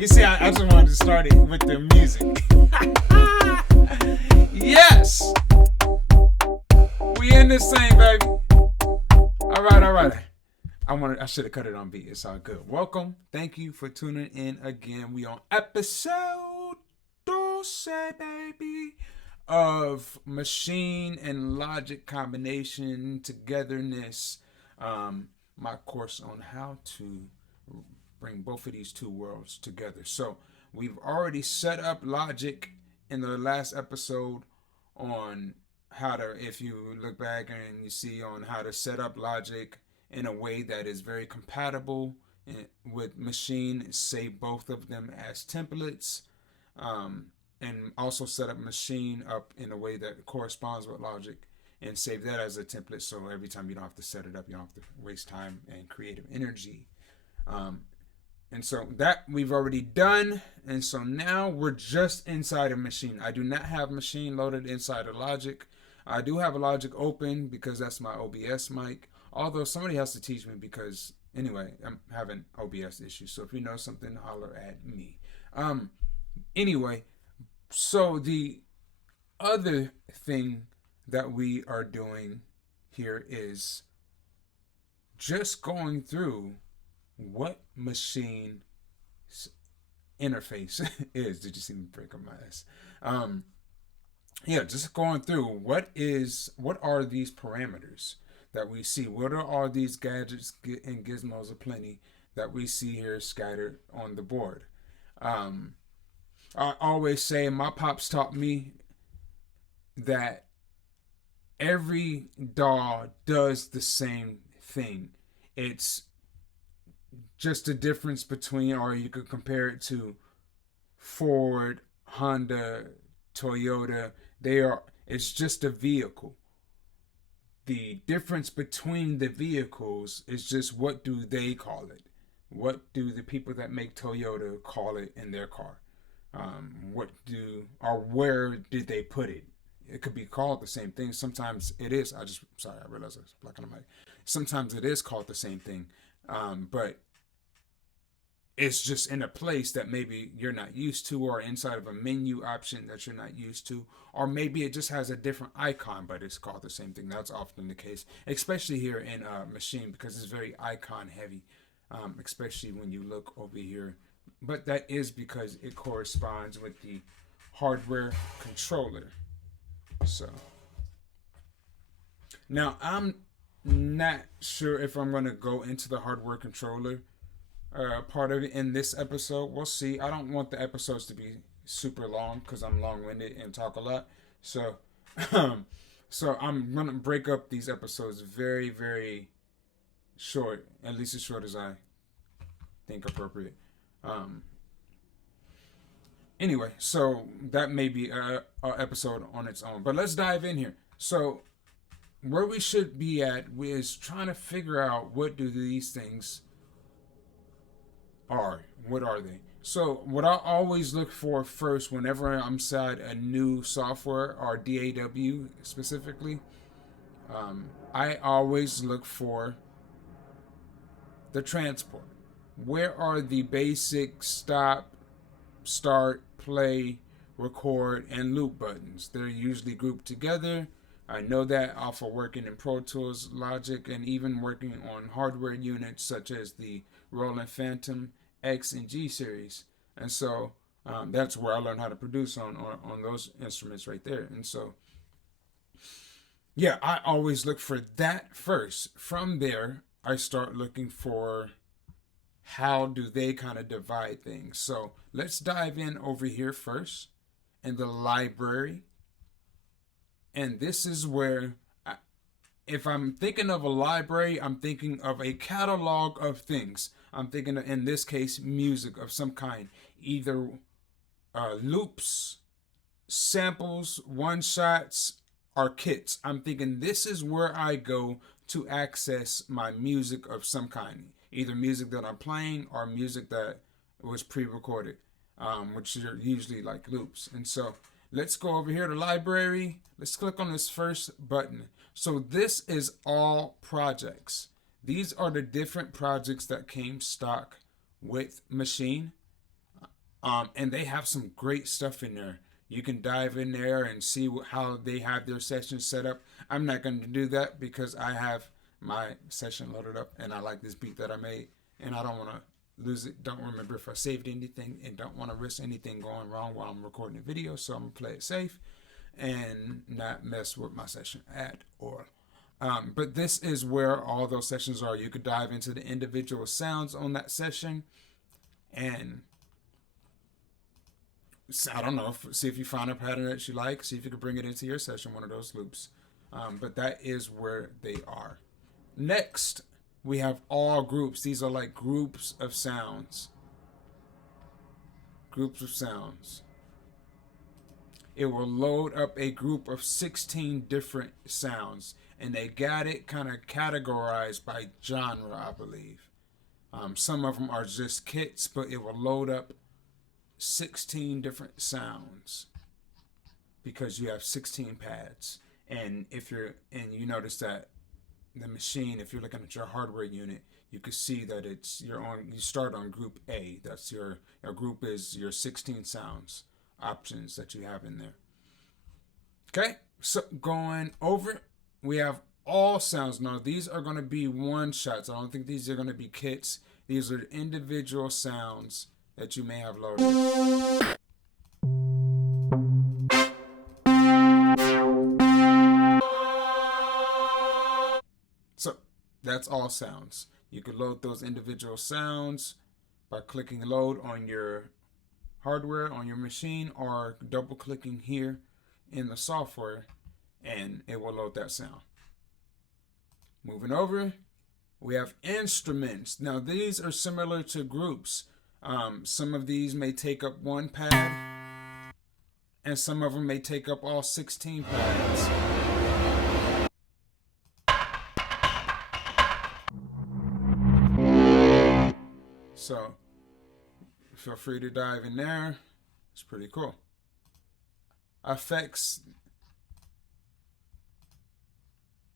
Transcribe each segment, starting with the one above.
You see, I just wanted to start it with the music. Yes! We in this thing, baby. All right. I should have cut it on beat. It's all good. Welcome. Thank you for tuning in again. We on episode 12, baby, of machine and logic combination togetherness. My course on how to bring both of these two worlds together. So we've already set up logic in the last episode on how to, if you look back and you see on how to set up logic in a way that is very compatible with machine, save both of them as templates, and also set up machine up in a way that corresponds with logic and save that as a template, so every time you don't have to set it up, you don't have to waste time and creative energy. And so that we've already done. And so now we're just inside a machine. I do not have machine loaded inside of Logic. I do have a Logic open because that's my OBS mic. Although somebody has to teach me because, anyway, I'm having OBS issues. So if you know something, holler at me. Anyway, so the other thing that we are doing here is just going through what machine interface is. Did you see me break up my S? Just going through what are these parameters that we see? What are all these gadgets and gizmos aplenty that we see here scattered on the board? I always say, my pops taught me that every DAW does the same thing. It's just a difference between, or you could compare it to Ford, Honda, Toyota. It's just a vehicle. The difference between the vehicles is just, what do they call it? What do the people that make Toyota call it in their car? Where did they put it? It could be called the same thing. Sometimes it is. I realized I was blocking the mic. Sometimes it is called the same thing. But it's just in a place that maybe you're not used to, or inside of a menu option that you're not used to, or maybe it just has a different icon, but it's called the same thing. That's often the case, especially here in Machine, because it's very icon heavy, especially when you look over here. But that is because it corresponds with the hardware controller. So now I'm not sure if I'm going to go into the hardware controller part of it in this episode. We'll see. I don't want the episodes to be super long because I'm long-winded and talk a lot. So so I'm going to break up these episodes very, very short, at least as short as I think appropriate. Anyway, so that may be a episode on its own, but let's dive in here. So where we should be at is trying to figure out, what do these things are? What are they? So what I always look for first whenever I'm inside a new software, or DAW specifically, I always look for the transport. Where are the basic stop, start, play, record, and loop buttons? They're usually grouped together. I know that off of working in Pro Tools, Logic, and even working on hardware units such as the Roland Phantom X and G series. And so that's where I learned how to produce on those instruments right there. And so, I always look for that first. From there, I start looking for, how do they kind of divide things? So let's dive in over here first in the library. And this is where, if I'm thinking of a library, I'm thinking of a catalog of things. I'm thinking of, in this case, music of some kind. Either loops, samples, one-shots, or kits. I'm thinking this is where I go to access my music of some kind. Either music that I'm playing or music that was pre-recorded, which are usually like loops. And so let's go over here to library. Let's click on this first button. So this is all projects. These are the different projects that came stock with Machine. And they have some great stuff in there. You can dive in there and see how they have their sessions set up. I'm not going to do that because I have my session loaded up and I like this beat that I made, and I don't want to lose it. Don't remember if I saved anything, and don't want to risk anything going wrong while I'm recording the video. So I'm going to play it safe and not mess with my session at all. But this is where all those sessions are. You could dive into the individual sounds on that session and I don't know, see if you find a pattern that you like, see if you can bring it into your session, one of those loops. But that is where they are. Next, we have all groups. These are like groups of sounds. Groups of sounds. It will load up a group of 16 different sounds, and they got it kind of categorized by genre, I believe. Some of them are just kits, but it will load up 16 different sounds because you have 16 pads. And you notice that the machine, if you're looking at your hardware unit, you can see that you start on group A. That's your group is your 16 sounds options that you have in there. Okay, so going over, we have all sounds. Now these are going to be one shots. I don't think these are going to be kits. These are individual sounds that you may have loaded. So that's all sounds. You can load those individual sounds by clicking load on your hardware, on your machine, or double clicking here in the software, and it will load that sound. Moving over, we have instruments. Now these are similar to groups. Some of these may take up one pad, and some of them may take up all 16 pads. So feel free to dive in there. It's pretty cool. Effects.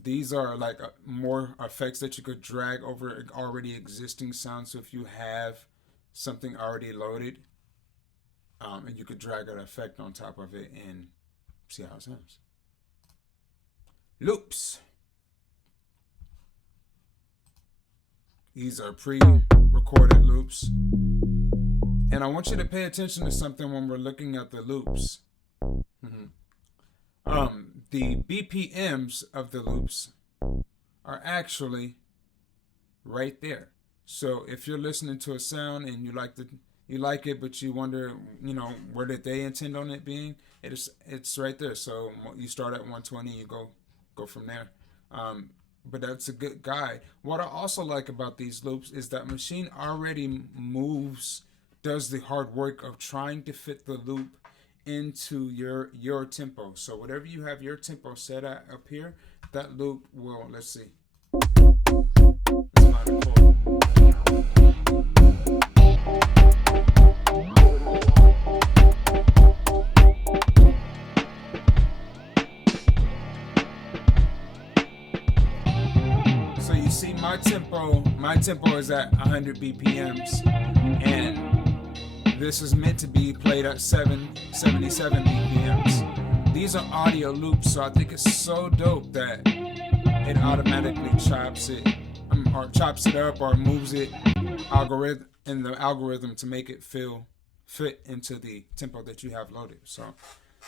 These are like more effects that you could drag over already existing sounds. So if you have something already loaded, and you could drag an effect on top of it and see how it sounds. Loops. These are pre-recorded loops. And I want you to pay attention to something when we're looking at the loops. The BPMs of the loops are actually right there. So if you're listening to a sound and you like it, but you wonder, where did they intend on it being? It's right there. So you start at 120, you go from there. But that's a good guide. What I also like about these loops is that machine already does the hard work of trying to fit the loop into your tempo. So whatever you have your tempo set at up here, that loop will, let's see. Let's find a chord. So you see my tempo is at 100 BPMs, and this is meant to be played at 77 BPMs. These are audio loops, so I think it's so dope that it automatically chops it up or moves it in the algorithm to make it fit into the tempo that you have loaded. So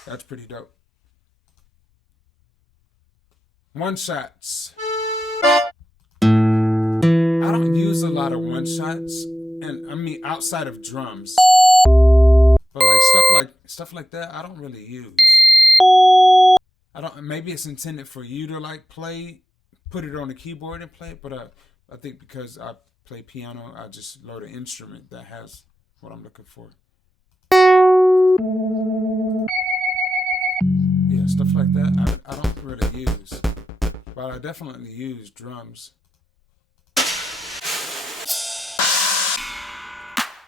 that's pretty dope. One shots. I don't use a lot of one shots, and I mean outside of drums. But like stuff like that, I don't really use. Maybe it's intended for you to put it on the keyboard and play it, but I think because I play piano, I just load an instrument that has what I'm looking for. Yeah, stuff like that I don't really use, but I definitely use drums.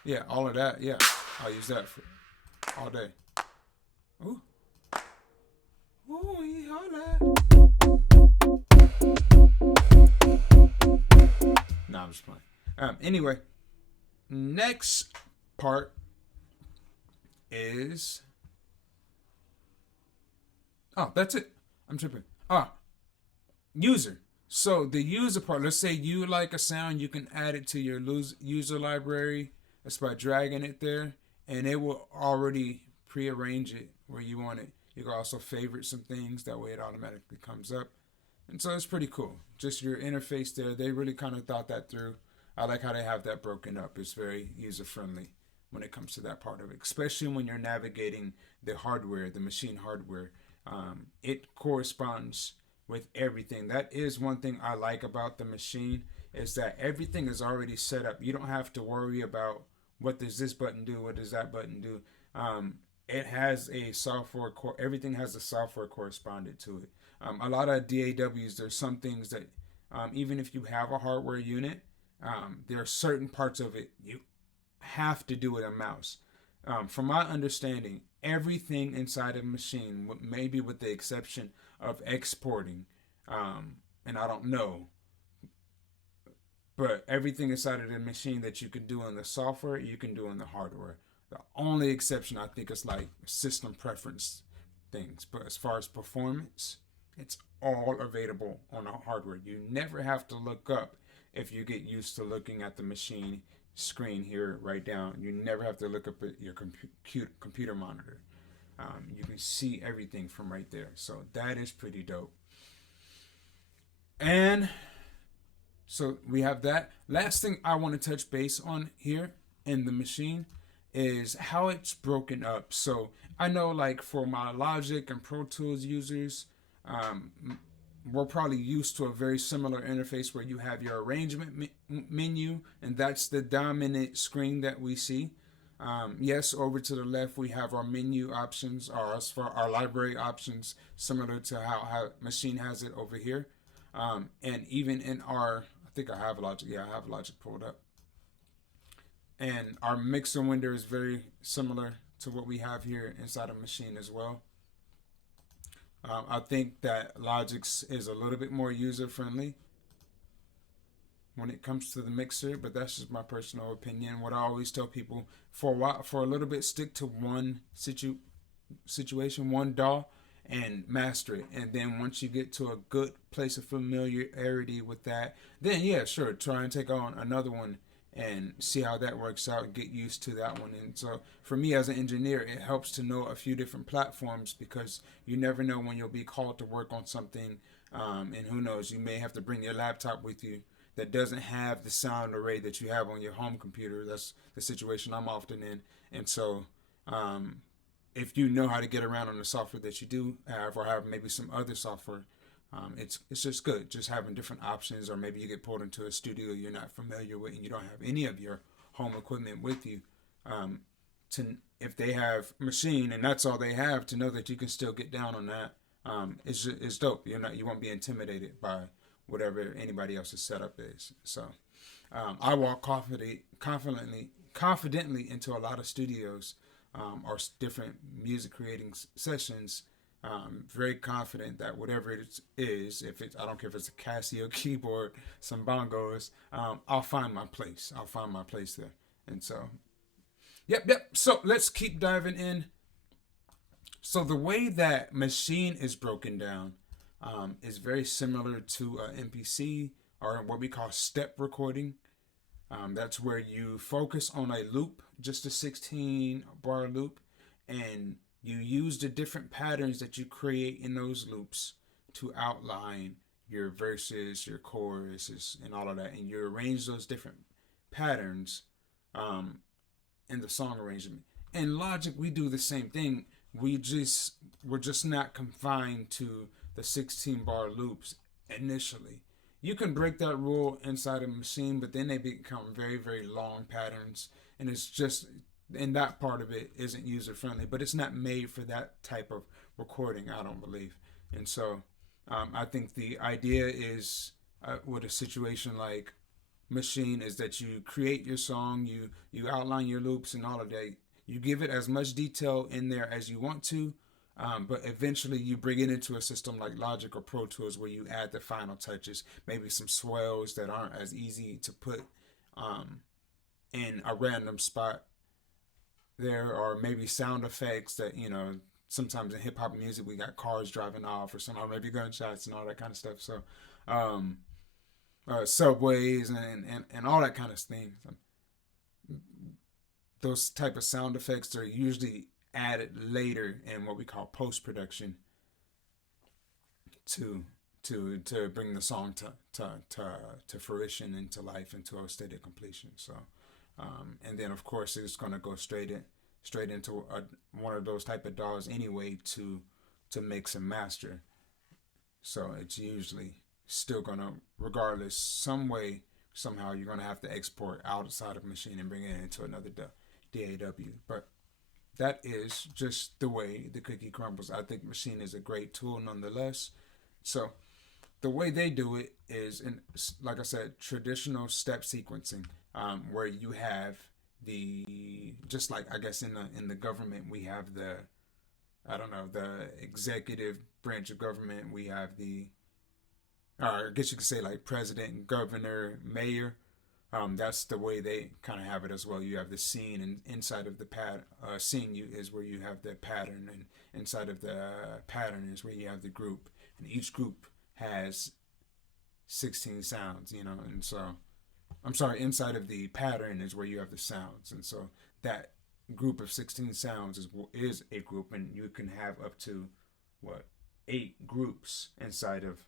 Yeah, all of that, yeah. I'll use that for all day. Ooh. Ooh, yeah, all that. Nah, I'm just playing. Anyway, next part, is, oh, that's it. I'm tripping. Ah, user. So the user part, let's say you like a sound, you can add it to your user library. That's by dragging it there, and it will already prearrange it where you want it. You can also favorite some things, that way it automatically comes up. And so it's pretty cool. Just your interface there, they really kind of thought that through. I like how they have that broken up. It's very user friendly when it comes to that part of it, especially when you're navigating the hardware, the machine hardware. It corresponds with everything. That is one thing I like about the machine, is that everything is already set up. You don't have to worry about what does this button do, what does that button do. It has a software core. Everything has a software correspondent to it. A lot of DAWs, there's some things that even if you have a hardware unit, there are certain parts of it you have to do with a mouse. From my understanding, everything inside a machine, maybe with the exception of exporting, and I don't know, but everything inside of the machine that you can do in the software, you can do in the hardware. The only exception I think is like system preference things, but as far as performance, it's all available on the hardware. You never have to look up if you get used to looking at the machine screen here right down. You never have to look up at your computer monitor. You can see everything from right there. So that is pretty dope. And so we have that. Last thing I want to touch base on here in the machine is how it's broken up. So I know, like, for my Logic and Pro Tools users, um, we're probably used to a very similar interface where you have your arrangement menu, and that's the dominant screen that we see. Yes, over to the left we have our menu options, or as far our library options, similar to how Machine has it over here. And even in our, I think I have Logic. Yeah, I have Logic pulled up, and our mixer window is very similar to what we have here inside of Machine as well. I think that Logic's is a little bit more user friendly when it comes to the mixer, but that's just my personal opinion. What I always tell people, for a while, for a little bit, stick to one situation, one DAW, and master it. And then once you get to a good place of familiarity with that, then yeah, sure, try and take on another one and see how that works out and get used to that one. And so for me as an engineer, it helps to know a few different platforms, because you never know when you'll be called to work on something, and who knows, you may have to bring your laptop with you that doesn't have the sound array that you have on your home computer. That's the situation I'm often in. And so if you know how to get around on the software that you do have, or have maybe some other software, it's just good, just having different options. Or maybe you get pulled into a studio you're not familiar with, and you don't have any of your home equipment with you. To If they have Machine and that's all they have, to know that you can still get down on that, it's dope. You won't be intimidated by whatever anybody else's setup is. So I walk confidently into a lot of studios, or different music creating sessions, very confident that whatever it is, if it's, I don't care if it's a Casio keyboard, some bongos, I'll find my place. I'll find my place there. And so, yep. So let's keep diving in. So the way that Machine is broken down is very similar to MPC, or what we call step recording. That's where you focus on a loop, just a 16 bar loop, and you use the different patterns that you create in those loops to outline your verses, your choruses, and all of that. And you arrange those different patterns in the song arrangement. In Logic, we do the same thing. We're just not confined to the 16 bar loops initially. You can break that rule inside a Machine, but then they become very, very long patterns, and it's just, and that part of it isn't user friendly, but it's not made for that type of recording, I don't believe. And so I think the idea is, with a situation like Machine, is that you create your song, you outline your loops and all of that. You give it as much detail in there as you want to, but eventually you bring it into a system like Logic or Pro Tools, where you add the final touches, maybe some swells that aren't as easy to put in a random spot there are maybe sound effects that, you know, sometimes in hip hop music we got cars driving off or somehow maybe gunshots and all that kind of stuff. So um, subways and all that kind of thing. Those type of sound effects are usually added later in what we call post production to bring the song to fruition and to life and to a state of completion. So and then of course it's going to go straight into one of those type of DAWs anyway to mix and master. So it's usually still gonna, regardless, some way, somehow you're gonna have to export outside of Maschine and bring it into another DAW. But that is just the way the cookie crumbles. I think Maschine is a great tool nonetheless. So the way they do it is, in, like I said, traditional step sequencing, where you have the, just like I guess in the government we have the, I don't know, the executive branch of government. We have the, or I guess you could say like president, governor, mayor. That's the way they kind of have it as well. You have the scene, and inside of the scene is where you have the pattern, and inside of the pattern is where you have the group, and each group has 16 sounds, you know. And so, I'm sorry, inside of the pattern is where you have the sounds, and so that group of 16 sounds is a group, and you can have up to 8 groups inside of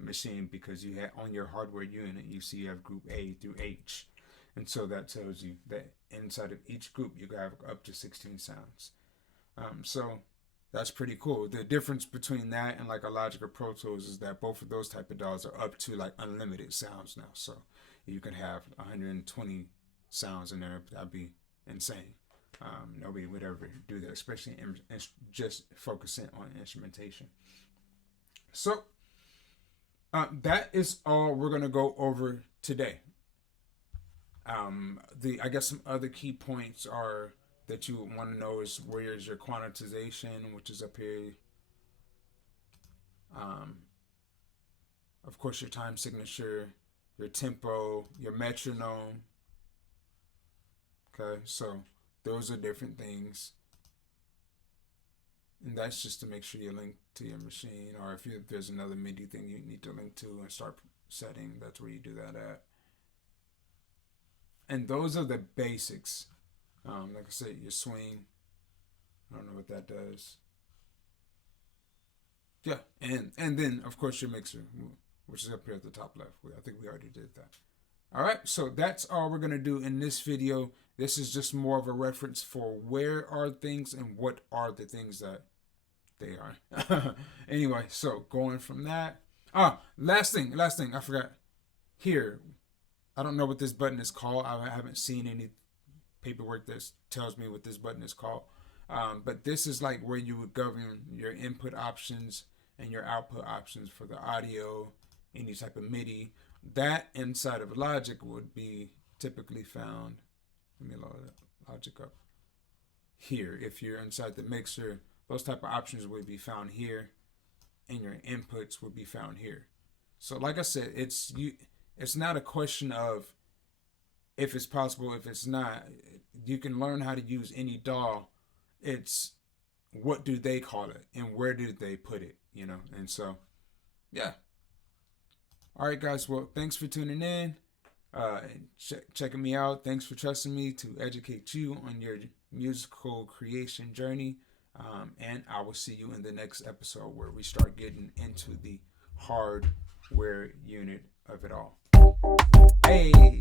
Maschine, because you have on your hardware unit you see you have group A through H, and so that tells you that inside of each group you have up to 16 sounds. So that's pretty cool. The difference between that and like a Logic or Pro Tools is that both of those type of DAWs are up to like unlimited sounds now, so you can have 120 sounds in there. That'd be insane. Nobody would ever do that, especially in just focusing on instrumentation. So that is all we're gonna go over today. I guess some other key points are that you want to know is where is your quantization, which is up here. Of course, your time signature, your tempo, your metronome. Okay, so those are different things. And that's just to make sure you link to your machine, or if there's another MIDI thing you need to link to and start setting, that's where you do that at. And those are the basics. Like I said, your swing, I don't know what that does. Yeah, and then of course your mixer, which is up here at the top left. I think we already did that. All right, so that's all we're gonna do in this video. This is just more of a reference for where are things and what are the things that they are. Anyway, so going from that. Last thing, I forgot. Here, I don't know what this button is called. I haven't seen any paperwork that tells me what this button is called. But this is like where you would govern your input options and your output options for the audio, any type of MIDI. That inside of Logic would be typically found. Let me load Logic up here. If you're inside the mixer, those type of options would be found here, and your inputs would be found here. So like I said, it's not a question of if it's possible, if it's not. You can learn how to use any DAW. It's what do they call it and where do they put it, you know? And so, yeah. All right, guys. Well, thanks for tuning in. Checking me out. Thanks for trusting me to educate you on your musical creation journey. And I will see you in the next episode where we start getting into the hardware unit of it all. Hey.